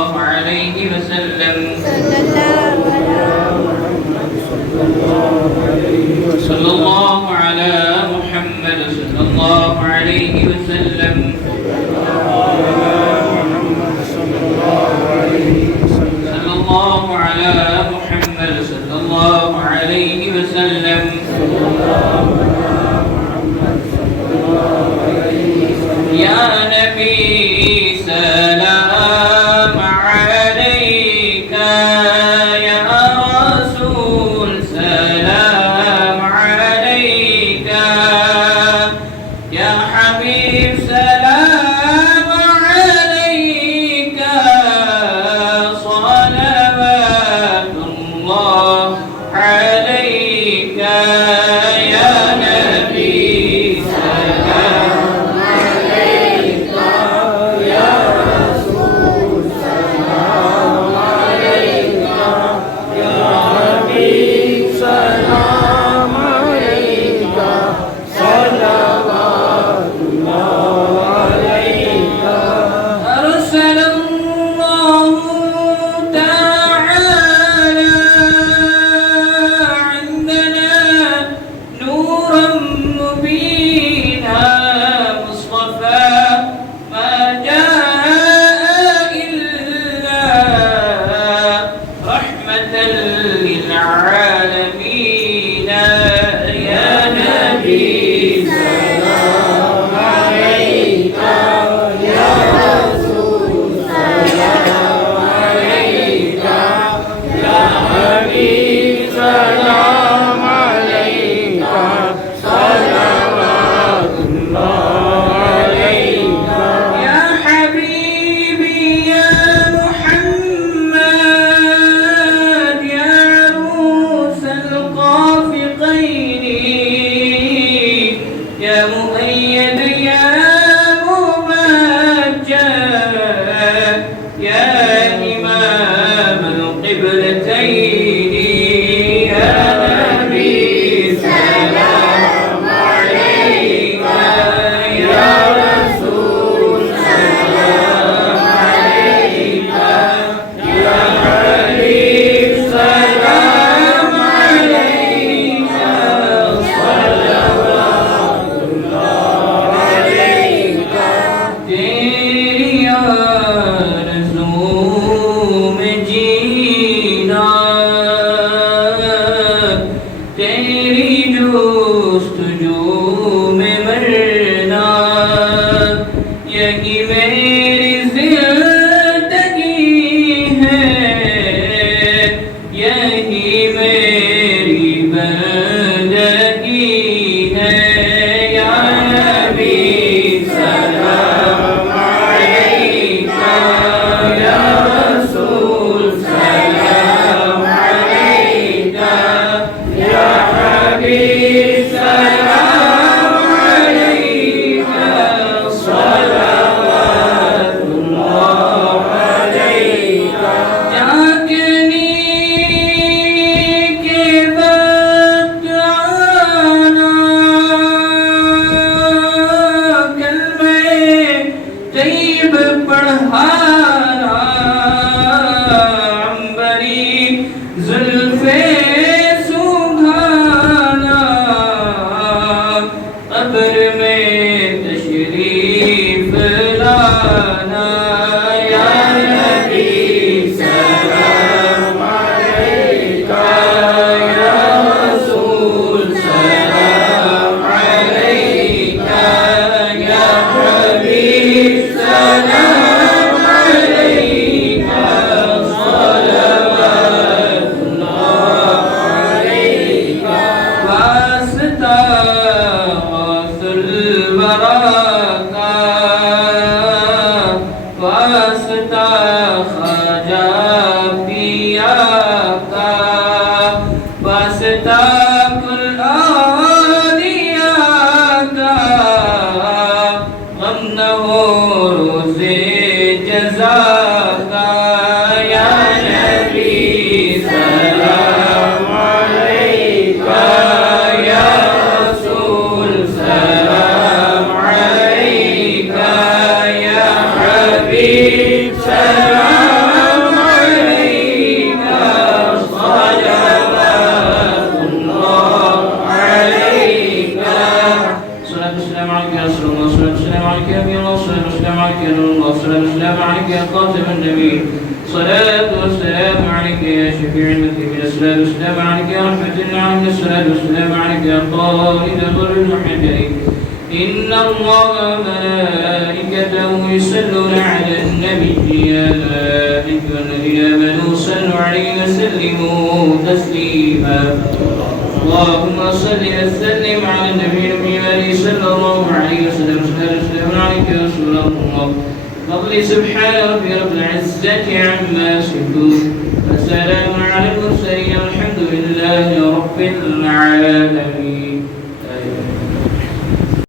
الله عليه وسلم صلى الله على محمد صلى الله عليه وسلم صلى الله على محمد صلى الله عليه وسلم يا نبي سلام عليك يا رسول سلام عليك يا حبيب سلام عليك صلوات الله عليك يا نبي سلام عليك يا رسول سلام عليك يا حبيب سلام عليك صلوات الله عليك أرسل الله تعالى عندنا نورا مبينا مصطفى ما جاء إلا رحمة للعالمين يا نبي سلام عليك يا رسول سلام عليك يا حبيب سلام عليك صلوات الله عليك يا حبيبي يا محمد يا عروس القافقين يا مؤيد يا ممجد يا إمام القبلتين يا نبي سلام عليك يا رسول سلام عليك يا حبيب سلام عليك صلوات الله عليك तेरी आरज़ू में जीना तेरी जुस्तजू में मरना यही मेरी ज़िंदगी है यही मेरी बंदगी है या नबी सलाम अलैका या रसूल सलाम अलैका या हबीब सलाम अलैका सलावतुल्लाह अलैका जागने के वक्त आना कलमे तैयब पढ़ाना अंबरी जुल्फे सुघाना कब्र में तशरीफ लाना या नबी सलाम अलैका या रसूल सलाम अलैका या हबीब सलाम अलैका सलवातुल्लाह अलैका वास्ता गौसुल वरा का वास्ता ख्वाजा पिया का वास्ता कुल औलिया का गम न हो रोज़े जज़ा का या नबी सलाम अलैका या रसूल सलाम अलैका या हबीब सलाम الله السلام عليك يا نبي الله السلام عليك يا نور الله السلام عليك يا خاتم النبي صلاة والسلام عليك يا شفيع المذنبين السلام عليك يا رحمة العالمين السلام عليك يا خالد ضر المحجرين إن الله وملائكته يصلون على النبي يا أيها الذين آمنوا صلوا عليه وسلموا تسليما اللهم صل وسلم على النبي الأمي صلى الله عليه وسلم السلام عليك يا رسول الله فضل سبحان ربي رب العزة عما يصفون وسلام على المرسلين والحمد لله رب العالمين.